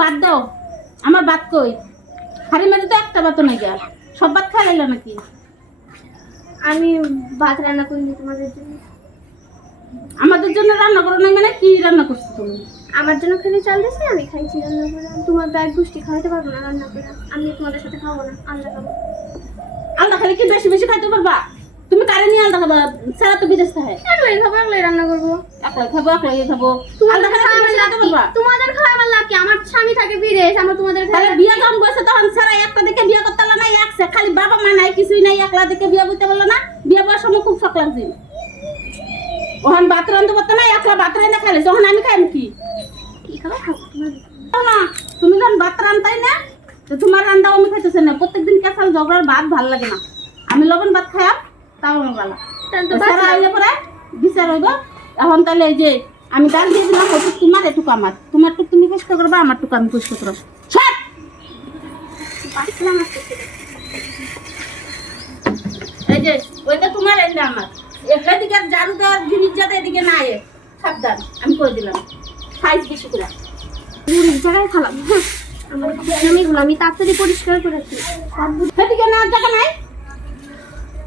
বাদ দাও, আমার ভাত কই? হাড়ি মেরে তো একটা ভাতও নাই গা, সব ভাত খাইলা নাকি? আমি ভাত রান্না করিনি তোমাদের জন্য। আমাদের জন্য রান্না করো নাই মানে কি রান্না করছো তুমি? আমার জন্য খালি চাল দিয়েছে, আমি খাইছি রান্না করে। তোমার ব্যাগ গোষ্ঠী খাওয়াতে পারবো না রান্না করে, আমি তোমাদের সাথে খাবো না, আলাদা খাবো। আলাদা খালি কি বেশি বেশি খাইতে পারবা? তুমি কারে নিয়ে আলাদা খাবা? সারা তো বিদেশ থাকে। একলাই খাবো, একলাই রান্না করবো। একলাই খাবো, একলাই খাবো। আলাদা খালি কি বেশি খাইতে পারবা? তোমাদের খাওয়া আমার লাভ কি? আমার স্বামী থাকে বিদেশ, আমার তোমাদের তাহলে বিয়া কাম বসে তখন সারা একটা দেখে বিয়া করতে পারলো না, একসে খালি বাবা মা নাই কিছুই নাই, একলা দেখে বিয়া করতে পারলো না। বিয়া বয়স সময় খুব শখ লাগছে। ওখান ভাত রান্ধতে পারতো না, একলা ভাত রান্ধতে খাইলে যখন আমি খাইম কি? কি খাবো খাবো না, তুমি যখন ভাত রান্তাই না, তো তোমার রান্নাও আমি খাইতেছি না। প্রত্যেকদিন কেঁচাল ঝগড়ার ভাত ভাল লাগে না। আমি লবণ ভাত খাইয়াম, তাও আমার ভালো। তাহলে তো সারা আইলে পরে বিচার হইব। এখন তাহলে এই যে আমি ডাল দিয়ে দিলাম, ওটুক তোমার এটুকু আমার, তোমার টুক তুমি কষ্ট করবা, আমার টুক আমি কষ্ট করব। সব এই যে ওইটা তোমার, এইটা আমার। একটা দিকে ঝাড়ু দেওয়ার জিনিস যাতে এদিকে না আয়ে, সাবধান, আমি করে দিলাম। সাইজ বেশি করে বুড়ির জায়গায় খালাম। আমার জমিগুলো আমি তাড়াতাড়ি পরিষ্কার করেছি। সব সেদিকে না জায়গা নাই,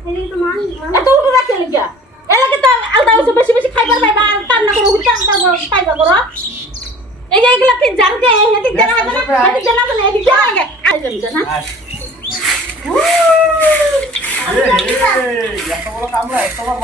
এদিকে তো মান এত উঠে রাখে লিগা এলাকে তো আলাদা হচ্ছে, বেশি বেশি খাইবার পাইবা, কান্না করো, খাইবা করো। এই যে এগুলা কি জান দিয়ে এদিক জানা হবে না, এদিক জানা হবে না, এদিক জানা আগে আইজম জানা। এত বড় কামড়া, এত বড়